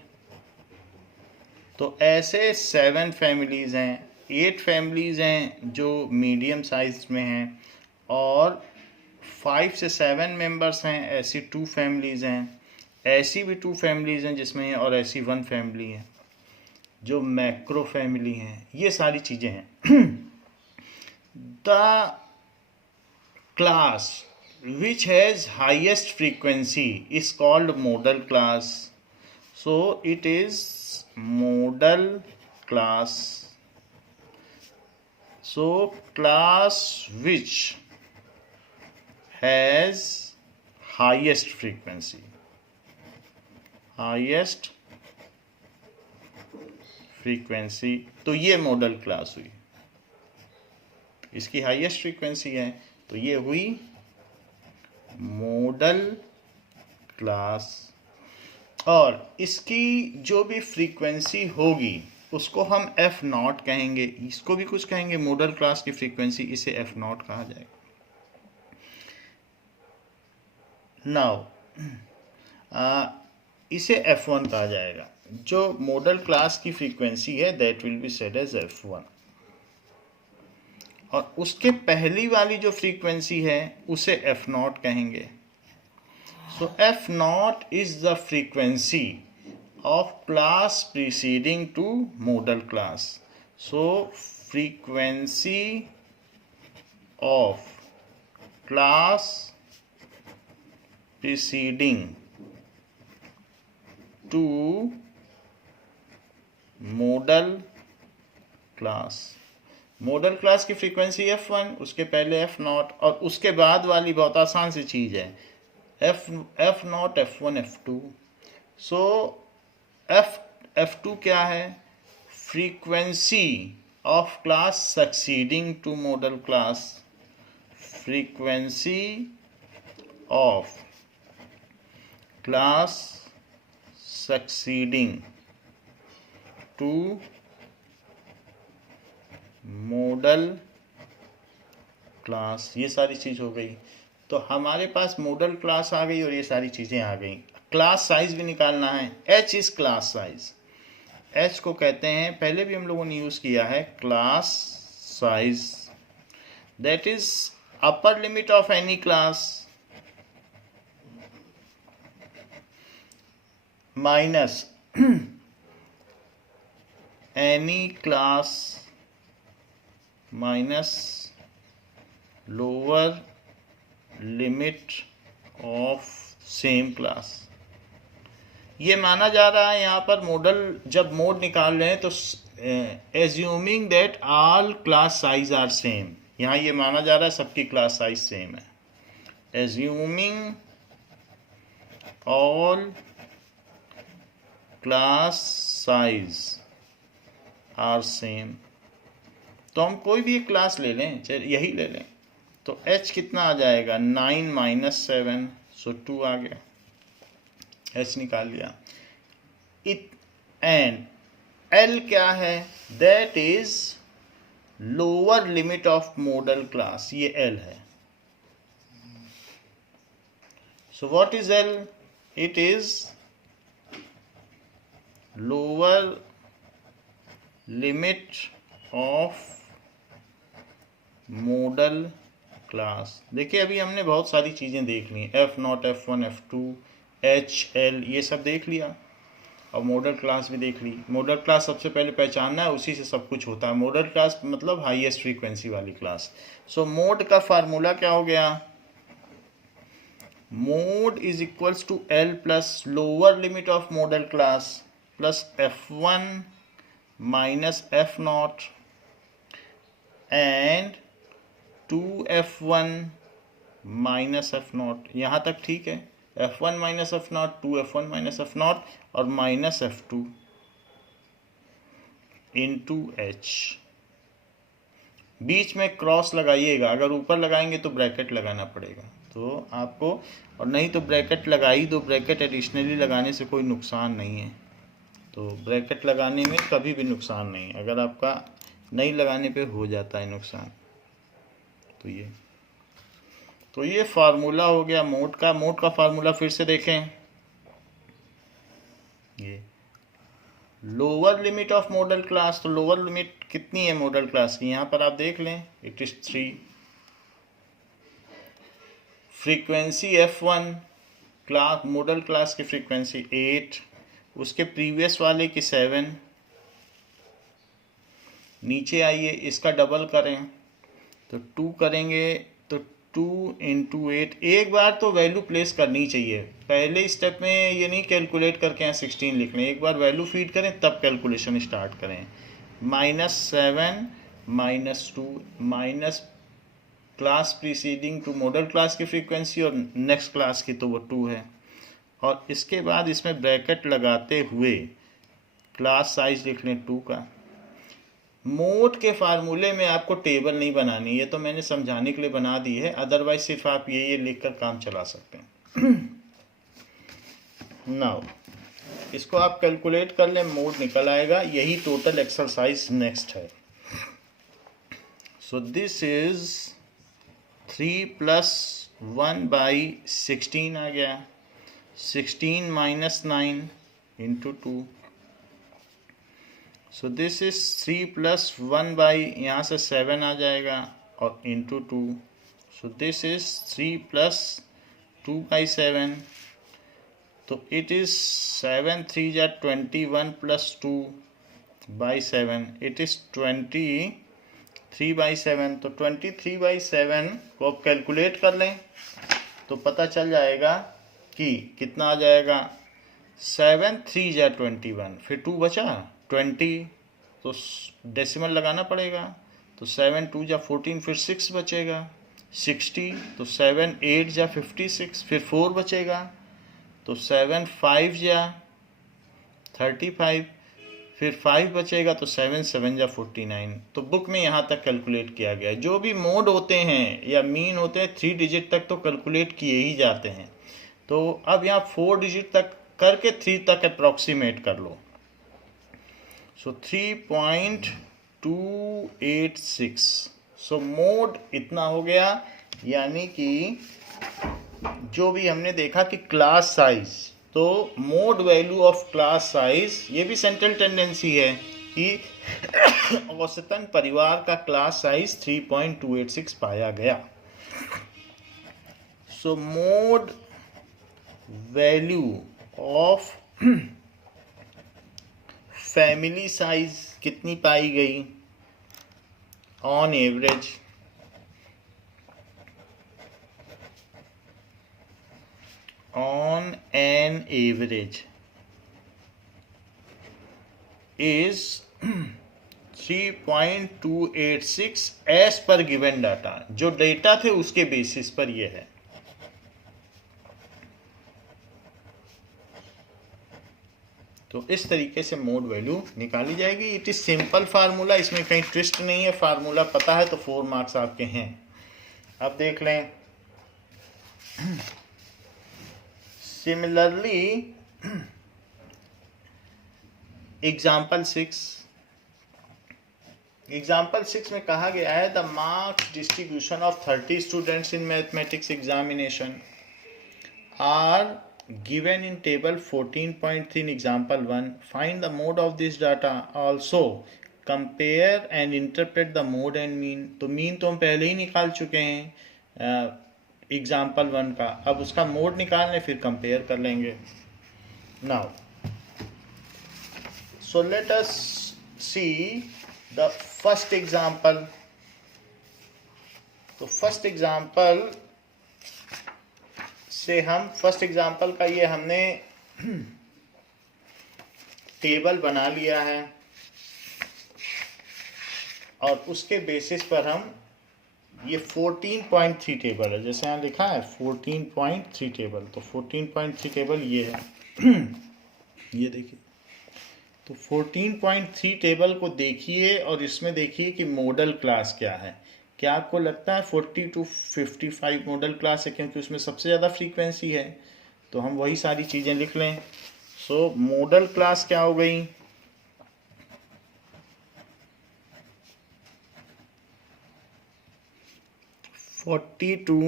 तो ऐसे 7 फैमिलीज हैं, 8 फैमिलीज हैं जो मीडियम साइज में हैं, और 5 से 7 मेंबर्स हैं, ऐसी 2 फैमिलीज हैं, ऐसी भी 2 फैमिलीज हैं जिसमें, और ऐसी 1 फैमिली है जो मैक्रो फैमिली हैं। ये सारी चीजें हैं। The class which has highest frequency is called model class. So it is model class. So class which has highest frequency, highest frequency, तो ये मॉडल क्लास हुई, इसकी हाईएस्ट फ्रीक्वेंसी है, तो ये हुई मॉडल क्लास। और इसकी जो भी फ्रीक्वेंसी होगी उसको हम एफ नॉट कहेंगे, इसको भी कुछ कहेंगे, मॉडल क्लास की फ्रीक्वेंसी, इसे एफ नॉट कहा जाएगा। नाउ इसे F1 कहा जाएगा। जो मॉडल क्लास की फ्रीक्वेंसी है that will be said as F1, और उसके पहली वाली जो फ्रीक्वेंसी है उसे F0 कहेंगे। So F0 is the frequency of class preceding to modal class. So frequency of class preceding to modal class, modal class की फ्रीक्वेंसी F1, उसके पहले F0, और उसके बाद वाली बहुत आसान सी चीज है, F0, F1, F2। सो F2 क्या है, frequency of class succeeding to modal class, frequency of class succeeding to modal class. ये सारी चीज हो गई। तो हमारे पास मॉडल क्लास आ गई और ये सारी चीजें आ गई। क्लास साइज भी निकालना है। H is class size. H को कहते हैं, पहले भी हम लोगों ने यूज किया है, class size, that is upper limit of any class minus any class minus lower limit of same class. ये माना जा रहा है यहाँ पर मॉडल, जब मोड निकाल रहे हैं तो assuming that all class size are same. यहाँ ये माना जा रहा है सबकी क्लास साइज सेम है। Assuming all class size are same. तो हम कोई भी एक क्लास ले लें, चाहे यही ले लें, तो H कितना आ जाएगा, 9 माइनस 7, सो 2 आ गया, H निकाल लिया। एंड L क्या है, that is lower limit of modal class, ये L है। So what is L, it is lower limit of modal class. देखिए अभी हमने बहुत सारी चीजें देख ली, F0, F1, F2, H, L, ये सब देख लिया। और मॉडल क्लास भी देख ली। मॉडल क्लास सबसे पहले पहचानना है, उसी से सब कुछ होता है। मॉडल क्लास मतलब हाईएस्ट फ्रीक्वेंसी वाली क्लास। सो मोड का फार्मूला क्या हो गया? Mode is equals to L plus lower limit of modal class plus F1 minus F0 and 2F1 minus F0। यहाँ तक ठीक है। F1 minus F0, 2F1 minus F0 और माइनस F2 इंटू H। बीच में क्रॉस लगाइएगा, अगर ऊपर लगाएंगे तो ब्रैकेट लगाना पड़ेगा तो आपको, और नहीं तो ब्रैकेट लगाई दो। ब्रैकेट एडिशनली लगाने से कोई नुकसान नहीं है, तो ब्रैकेट लगाने में कभी भी नुकसान नहीं है। अगर आपका नहीं लगाने पे हो जाता है नुकसान। तो ये फार्मूला हो गया मोड का। मोड का फार्मूला फिर से देखें। ये lower limit of modal class, तो लोअर लिमिट कितनी है मॉडल क्लास की? यहाँ पर आप देख लें, it is 3। Frequency F1 class, modal class की फ्रीक्वेंसी 8, उसके प्रीवियस वाले की 7। नीचे आइए, इसका डबल करें तो 2 करेंगे तो 2 इंटू 8। एक बार तो वैल्यू प्लेस करनी चाहिए। पहले स्टेप में ये नहीं कैलकुलेट करके यहाँ 16 लिख लें, एक बार वैल्यू फीड करें तब कैलकुलेशन स्टार्ट करें। -7 -2 minus class preceding to modal class की फ्रीक्वेंसी और नेक्स्ट क्लास की, तो वो 2 है। और इसके बाद इसमें ब्रैकेट लगाते हुए क्लास साइज लिख लें 2 का। मोड के फार्मूले में आपको टेबल नहीं बनानी, ये तो मैंने समझाने के लिए बना दी है, अदरवाइज सिर्फ आप ये लिखकर काम चला सकते हैं। नाउ इसको आप कैलकुलेट कर लें, मोड निकल आएगा। यही टोटल एक्सरसाइज नेक्स्ट है। सो दिस इज 3 + 1/16 आ गया। 16 - 9 × 2। सो दिस इज 3 + 1 यहाँ से 7 आ जाएगा और इंटू 2। So this is 3 + 2/7। तो इट इज 7 3 = 21 + 2/7। It is 23/7। तो 23/7 को आप कैलकुलेट कर लें तो पता चल जाएगा कि कितना आ जाएगा। 7 3 = 21, फिर 2 बचा 20, तो डेसिमल लगाना पड़ेगा। तो 7 2 = 14, फिर 6 बचेगा 60। तो 7 8 = 56, फिर 4 बचेगा। तो 7 5 = 35, फिर 5 बचेगा। तो 7 7 = 49। तो बुक में यहाँ तक कैलकुलेट किया गया है। जो भी मोड होते हैं या मीन होते हैं 3 डिजिट तक तो कैलकुलेट किए ही जाते हैं। तो अब यहाँ 4 डिजिट तक करके 3 तक अप्रॉक्सीमेट कर लो। सो 3.286। सो मोड इतना हो गया। यानी कि जो भी हमने देखा कि क्लास साइज, तो mode value of class size, ये भी सेंट्रल टेंडेंसी है कि औसतन परिवार का क्लास साइज 3.286 पाया गया। So mode value of family size कितनी पाई गई on average? On an average is 3.286 as per given data. जो डेटा थे उसके बेसिस पर यह है। तो इस तरीके से मोड वैल्यू निकाली जाएगी। इट इज सिंपल फार्मूला, इसमें कहीं ट्विस्ट नहीं है। फार्मूला पता है तो 4 मार्क्स आपके हैं। अब देख लें सिमिलरली एग्जाम्पल 6 में कहा गया है the marks distribution of 30 students in mathematics examination are given in table 14.3 in example 1. Find the mode of this data. Also compare and interpret the mode and mean. तो mean तो हम पहले ही निकाल चुके हैं एग्जाम्पल 1 का। अब उसका मोड निकालने फिर कंपेयर कर लेंगे। Now So let us see the first example. तो फर्स्ट एग्जाम्पल से हम फर्स्ट एग्जाम्पल का ये हमने टेबल बना लिया है और उसके बेसिस पर हम ये 14.3 टेबल है, जैसे यहाँ लिखा है 14.3 टेबल, तो 14.3 टेबल ये है ये देखिए। तो 14.3 टेबल को देखिए और इसमें देखिए कि मॉडल क्लास क्या है। क्या आपको लगता है 40 to 55 मॉडल क्लास है, क्योंकि उसमें सबसे ज़्यादा फ्रीक्वेंसी है। तो हम वही सारी चीज़ें लिख लें। सो मॉडल क्लास क्या हो गई, फोर्टी टू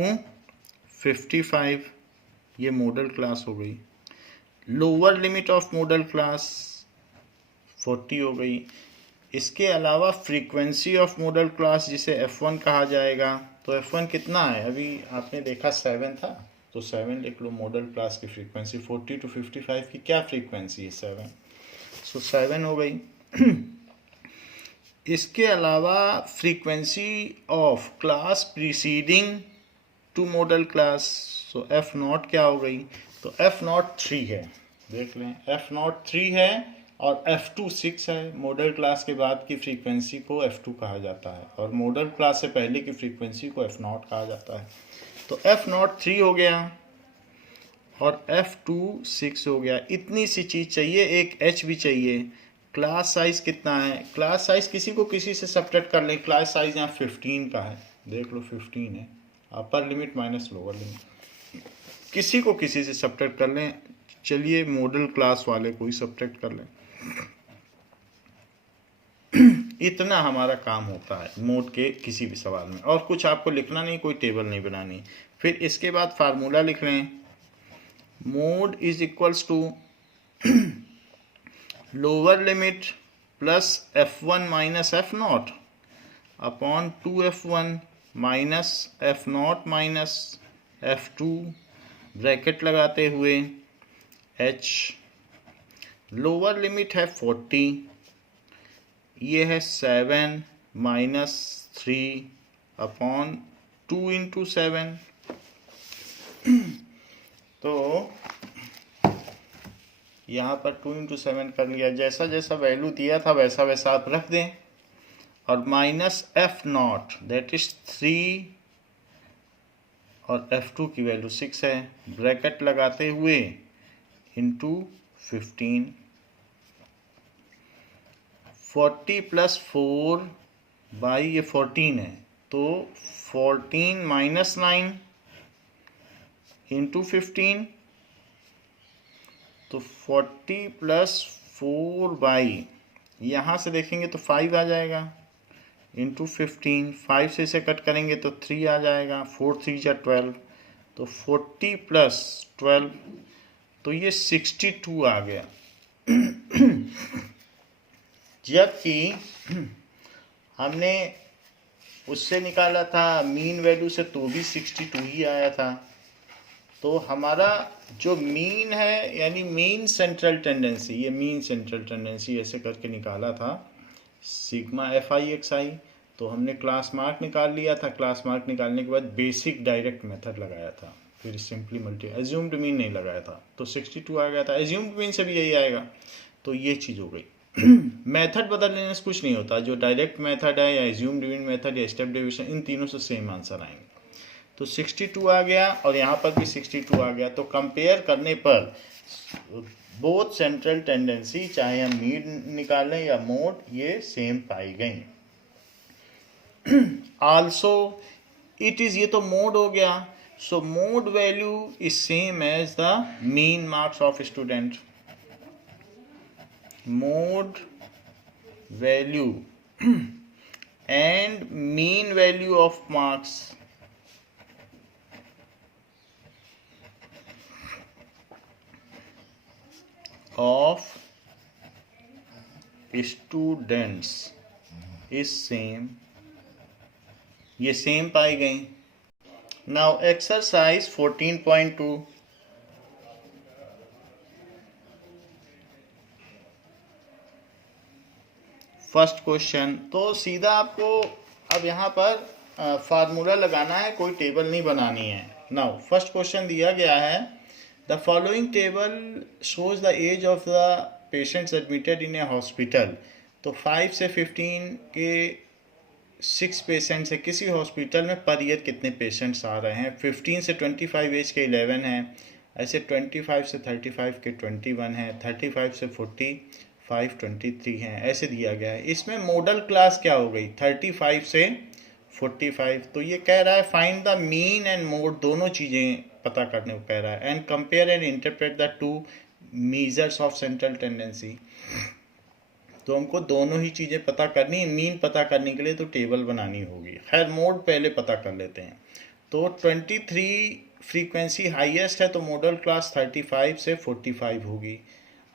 55 ये मॉडल क्लास हो गई। Lower limit of modal class 40 हो गई। इसके अलावा फ्रीक्वेंसी ऑफ मॉडल क्लास जिसे F1 कहा जाएगा, तो F1 कितना है, अभी आपने देखा 7 था, तो 7 लिख लो। मॉडल क्लास की फ्रीक्वेंसी 40 to 55 की क्या फ्रीक्वेंसी है, 7, सो 7 हो गई। इसके अलावा frequency of class preceding to modal class, so F0 क्या हो गई, तो F0 3 है, देख लें F0 3 है और F2 6 है। मॉडल क्लास के बाद की फ्रीक्वेंसी को F2 कहा जाता है और मॉडल क्लास से पहले की फ्रीक्वेंसी को F0 कहा जाता है। तो F0 3 हो गया और F2 6 हो गया। इतनी सी चीज़ चाहिए, एक H भी चाहिए। क्लास साइज कितना है, क्लास साइज किसी को किसी से सब्ट्रैक्ट कर लें। क्लास साइज यहाँ 15 का है, देख लो 15 है, upper limit minus lower limit, किसी को किसी से सब्ट्रैक्ट कर लें। चलिए मॉडल क्लास वाले को ही सब्ट्रैक्ट कर लें। इतना हमारा काम होता है मोड के किसी भी सवाल में, और कुछ आपको लिखना नहीं, कोई टेबल नहीं बनानी। फिर इसके बाद फार्मूला लिख लें, mode is equals to lower limit plus F1 minus F0 upon 2F1 minus F0 minus F2 bracket लगाते हुए H। लोअर लिमिट है 40, ये है 7 माइनस 3 अपॉन 2 इंटू 7। तो यहाँ पर 2 इंटू 7 कर लिया, जैसा जैसा वैल्यू दिया था वैसा वैसा आप रख दें, और माइनस F0 दैट इज 3 और F2 की वैल्यू 6 है, ब्रैकेट लगाते हुए इंटू 15। 40 प्लस 4 बाई ये 14 है, तो 14 माइनस 9 इंटू 15, तो 40 प्लस 4 बाई यहाँ से देखेंगे तो 5 आ जाएगा इंटू 15। 5 से इसे कट करेंगे तो 3 आ जाएगा, 4 3 या 12, तो 40 प्लस 12, तो ये 62 आ गया। जबकि हमने उससे निकाला था मीन वैल्यू से, तो भी 62 ही आया था। तो हमारा जो मीन है यानी मीन सेंट्रल टेंडेंसी, ये मीन सेंट्रल टेंडेंसी ऐसे करके निकाला था सिग्मा FI/XI। तो हमने क्लास मार्क निकाल लिया था, क्लास मार्क निकालने के बाद बेसिक डायरेक्ट मेथड लगाया था, फिर सिंपली मल्टी, एज्यूम्ड मीन नहीं लगाया था, तो 62 आ गया था। एज्यूम्ड मीन से भी यही आएगा, तो ये चीज़ हो गई। मेथड बदल लेने से कुछ नहीं होता, जो डायरेक्ट मेथड है या एज्यूम्ड मीन मेथड या स्टेप डेविएशन, इन तीनों से सेम आंसर आएंगे। तो 62 आ गया और यहाँ पर भी 62 आ गया। तो कंपेयर करने पर बोथ सेंट्रल टेंडेंसी, चाहे हम मीन निकालें या मोड, ये सेम पाई गई। आल्सो इट इज, ये तो मोड हो गया, so mode value is same as the mean marks of student. Mode value and mean value of marks of students is same, ये सेम पाई गई। नाउ एक्सरसाइज 14.2, फर्स्ट क्वेश्चन, तो सीधा आपको अब यहाँ पर फार्मूला लगाना है, कोई टेबल नहीं बनानी है। नाउ फर्स्ट क्वेश्चन दिया गया है, the following table shows the age of the patients admitted in a hospital. तो 5 से 15 के 6 पेशेंट्स है किसी हॉस्पिटल में, पर ईयर कितने पेशेंट्स आ रहे हैं। 15 से 25 एज के 11 हैं, ऐसे 25 से 35 के 21 हैं, 35 से 45 23 हैं, ऐसे दिया गया है। इसमें मॉडल क्लास क्या हो गई, 35 से 45। तो ये कह रहा है find the mean and mode, दोनों चीज़ें पता करने को कह रहा है। And compare and interpret the two measures of central tendency. तो हमको दोनों ही चीज़ें पता करनी है। मीन पता करने के लिए तो टेबल बनानी होगी। खैर मोड पहले पता कर लेते हैं। तो 23 फ्रीक्वेंसी हाईएस्ट है, तो मॉडल क्लास 35 से 45 होगी।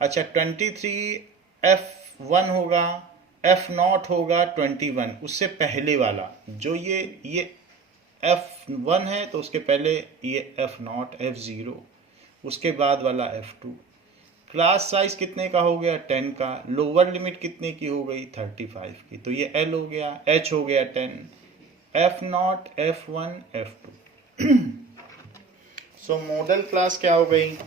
अच्छा 23 F1 होगा, F0 होगा 21, उससे पहले वाला जो ये F1 है, तो उसके पहले ये F0 F0, उसके बाद वाला F2। क्लास साइज कितने का हो गया, 10 का। लोअर लिमिट कितने की हो गई, 35 की। तो ये L हो गया, H हो गया 10, F0 F1 F2। सो मॉडल क्लास क्या हो गई,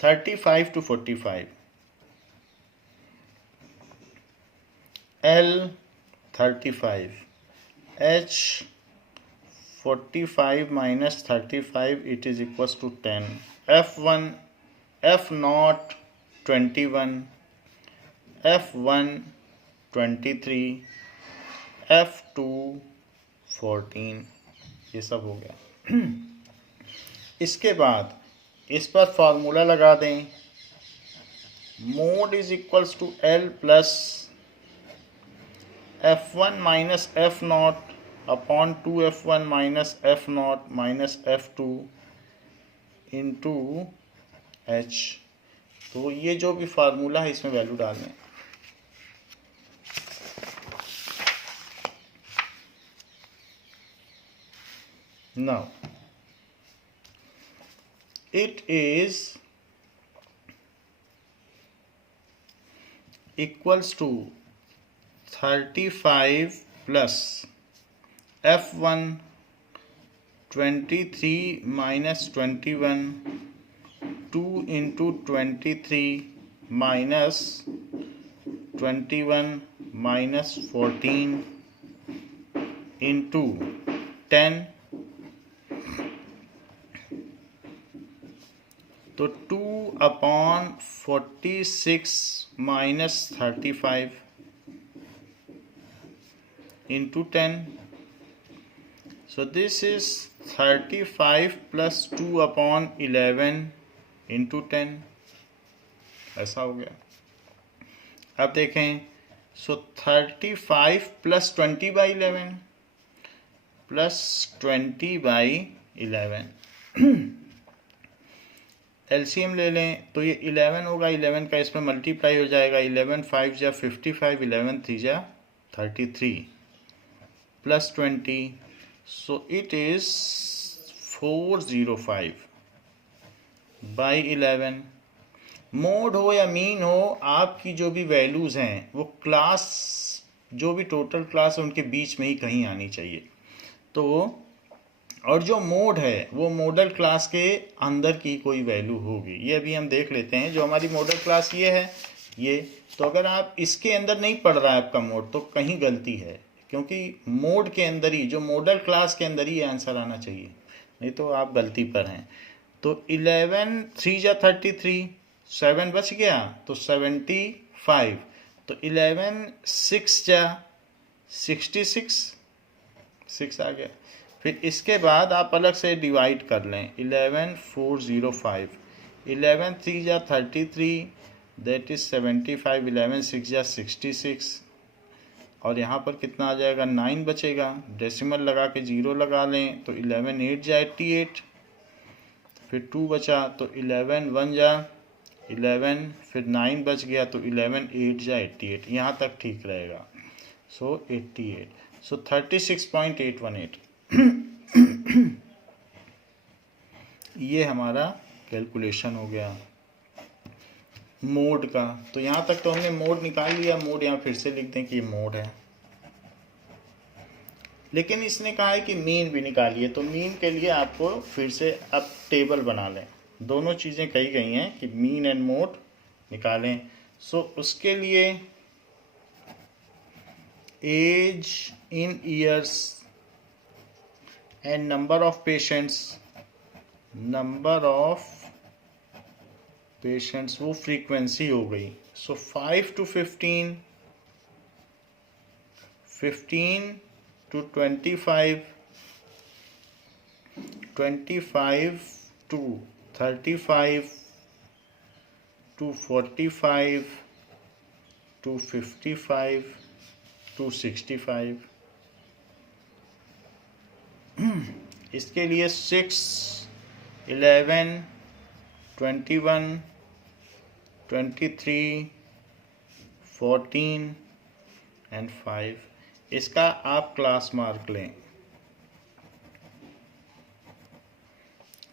(35 to 45), L 35, H 45 minus 35, it is equals to 10, F1 F0 21, F1 23, F2 14, ये सब हो गया। इसके बाद इस पर फॉर्मूला लगा दें, mode is equals to L plus F1 minus F0 upon 2F1 minus F0 minus F2 into H। तो ये जो भी फार्मूला है इसमें वैल्यू डालने। Now it is equals to 35 plus F1 23 minus 21, 2 into 23 minus 21 minus 14 into 10। तो 2/46 minus 35 into 10. So this is 35 plus 2/11 into 10, ऐसा हो गया। अब देखें, सो 35 plus 20/11 plus 20/11 एलसीएम ले लें तो ये 11 होगा, 11 का इसमें मल्टीप्लाई हो जाएगा, 11 5 जा 55, 11 3 जा 33 plus 20, so it is 405/11। Mode हो या मीन हो, आपकी जो भी वैल्यूज़ हैं वो क्लास, जो भी टोटल क्लास है उनके बीच में ही कहीं आनी चाहिए। तो और जो मोड है वो मॉडल क्लास के अंदर की कोई वैल्यू होगी। ये अभी हम देख लेते हैं। जो हमारी मॉडल क्लास ये है, ये तो अगर आप इसके अंदर नहीं पढ़ रहा है आपका मोड, तो कहीं गलती है, क्योंकि मोड के अंदर ही, जो मॉडल क्लास के अंदर ही आंसर आना चाहिए, नहीं तो आप गलती पर हैं। तो 11 3 जा 33, 7 बच गया तो 75, तो 11 6 जा 66, 6 आ गया। फिर इसके बाद आप अलग से डिवाइड कर लें, 11 405, 11 3 जा 33, दैट इज 75, 11 6 जा 66, और यहाँ पर कितना आ जाएगा, 9 बचेगा। डेसिमल लगा के 0 लगा लें तो 11 8 जा 88, फिर 2 बचा तो 11 1 जा 11, फिर 9 बच गया तो 11 8 जा 88, यहाँ तक ठीक रहेगा। सो 88, सो 36.818। ये हमारा कैलकुलेशन हो गया मोड का। तो यहाँ तक तो हमने मोड निकाल लिया। मोड यहाँ फिर से लिख दें कि ये मोड है, लेकिन इसने कहा है कि मीन भी निकालिए। तो मीन के लिए आपको फिर से अब टेबल बना लें। दोनों चीज़ें कही गई हैं कि मीन एंड मोड निकालें। सो उसके लिए age in years and number of patients वो फ्रीक्वेंसी हो गई। सो 5 to 15, 15 to 25, 25 to 35 to 45 to 55 to 65। इसके लिए 6, 11, 21, 23, 14 एंड 5। इसका आप क्लास मार्क लें,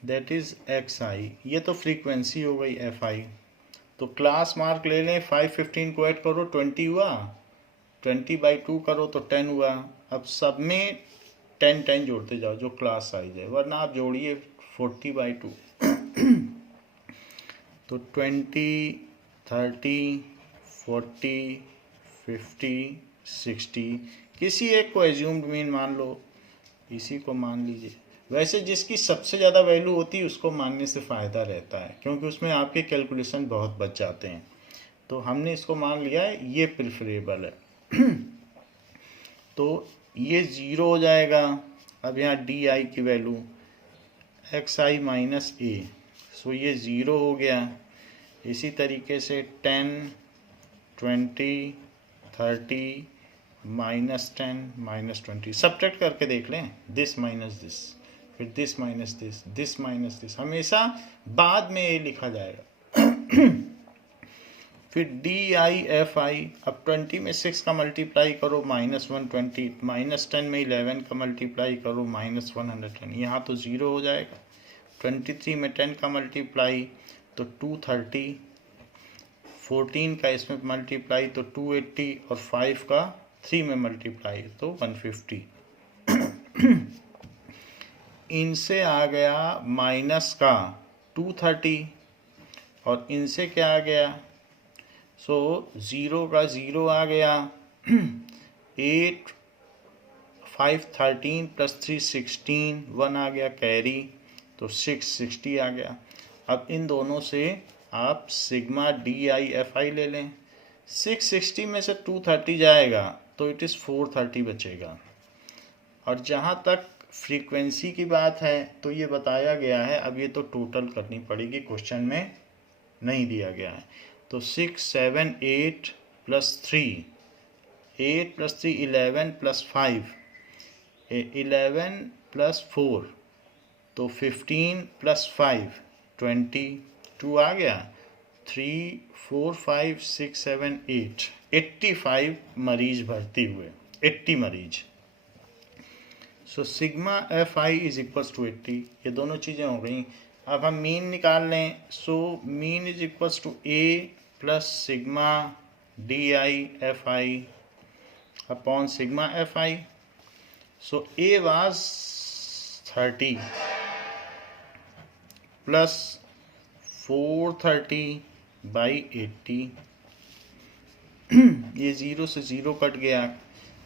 दैट इज एक्स आई। ये तो फ्रीक्वेंसी हो गई एफ आई। तो क्लास मार्क ले लें। 5, 15 को ऐड करो 20 हुआ, 20/2 करो तो 10 हुआ। अब सब में 10 10 जोड़ते जाओ जो क्लास साइज है, वरना आप जोड़िए 40/2। तो 20, 30, 40, 50, 60, किसी एक को एज्यूम्ड मीन मान लो, इसी को मान लीजिए। वैसे जिसकी सबसे ज़्यादा वैल्यू होती है उसको मानने से फ़ायदा रहता है, क्योंकि उसमें आपके कैलकुलेशन बहुत बच जाते हैं। तो हमने इसको मान लिया है, ये प्रिफरेबल है। तो ये 0 हो जाएगा। अब यहाँ डी आई की वैल्यू एक्स आई माइनस ए, सो ये 0 हो गया। इसी तरीके से 10, 20, 30 -10 -20 सब्ट्रैक्ट करके देख लें। दिस माइनस दिस, फिर this minus this, this minus this, हमेशा बाद में ये लिखा जाएगा। फिर डी आई एफ आई, अब 20 में 6 का मल्टीप्लाई करो -120, -10 में 11 का मल्टीप्लाई करो -110, यहाँ तो 0 हो जाएगा। 23 में 10 का मल्टीप्लाई तो 230, 14 का इसमें मल्टीप्लाई तो 280, और 5 का 3 में मल्टीप्लाई तो 150। इनसे आ गया माइनस का 230, और इनसे क्या आ गया, सो 0 का 0 आ गया। 8, 5 13 + 3 16, 1 आ गया कैरी, तो 660 आ गया। अब इन दोनों से आप सिग्मा डी आई एफ आई ले लें। 660 में से 230 जाएगा तो इट इज़ 430 बचेगा। और जहाँ तक फ्रीक्वेंसी की बात है तो ये बताया गया है, अब ये तो टोटल करनी पड़ेगी, क्वेश्चन में नहीं दिया गया है। तो 6, 7, 8 + 3, 8 + 3 11 + 5, 11 + 4 तो 15 + 5 20, 2 आ गया। 3, 4, 5, 6, 7, 8, 85 मरीज भर्ती हुए, 80 मरीज। So sigma F I is equals to 80। ये दोनों चीज़ें हो गई। अब हम मीन निकाल लें। So mean is equals to A plus sigma D I F I upon sigma F I. So A was 30 plus 430/80। ये 0 से 0 कट गया,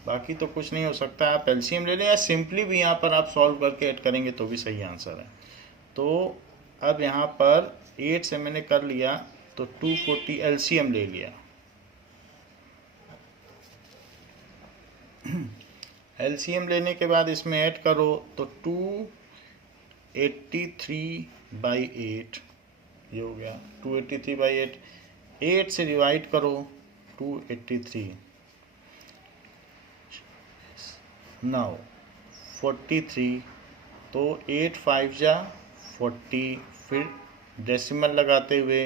बाकी तो कुछ नहीं हो सकता। आप एलसीएम ले लें या सिंपली भी यहाँ पर आप सॉल्व करके ऐड करेंगे तो भी सही आंसर है। तो अब यहाँ पर 8 से मैंने कर लिया तो 240 एलसीएम ले लिया। एलसीएम लेने के बाद इसमें ऐड करो तो 283/8 ये हो गया। 283/8, 8 से डिवाइड करो 283, नाउ 43, तो 8 5 जा 40, फिर डेसिमल लगाते हुए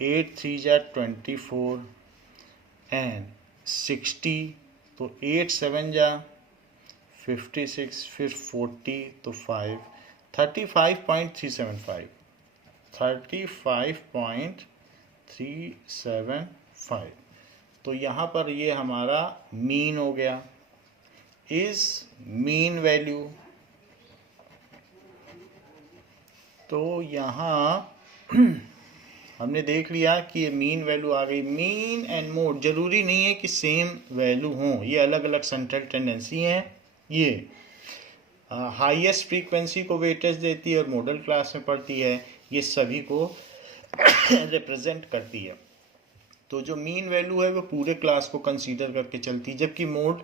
8 3 जा 24 एंड 60, तो 8 7 जा 56, फिर 40 तो 5। 35.375, 35.375। तो यहाँ पर ये हमारा मीन हो गया, इज मीन वैल्यू। तो यहाँ हमने देख लिया कि ये मीन वैल्यू आ गई। मीन एंड मोड जरूरी नहीं है कि सेम वैल्यू हों, ये अलग अलग सेंट्रल टेंडेंसी हैं। ये हाईएस्ट फ्रीक्वेंसी को वेटेज देती है और मॉडल क्लास में पढ़ती है, ये सभी को रिप्रेजेंट करती है। तो जो मीन वैल्यू है वो पूरे क्लास को कंसीडर करके चलती है, जबकि मोड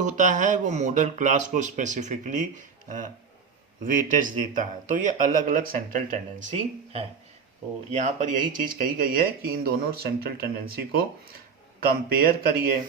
होता है वो मॉडल क्लास को स्पेसिफिकली वेटेज देता है। तो ये अलग अलग सेंट्रल टेंडेंसी है। तो यहाँ पर यही चीज़ कही गई है कि इन दोनों सेंट्रल टेंडेंसी को कंपेयर करिए।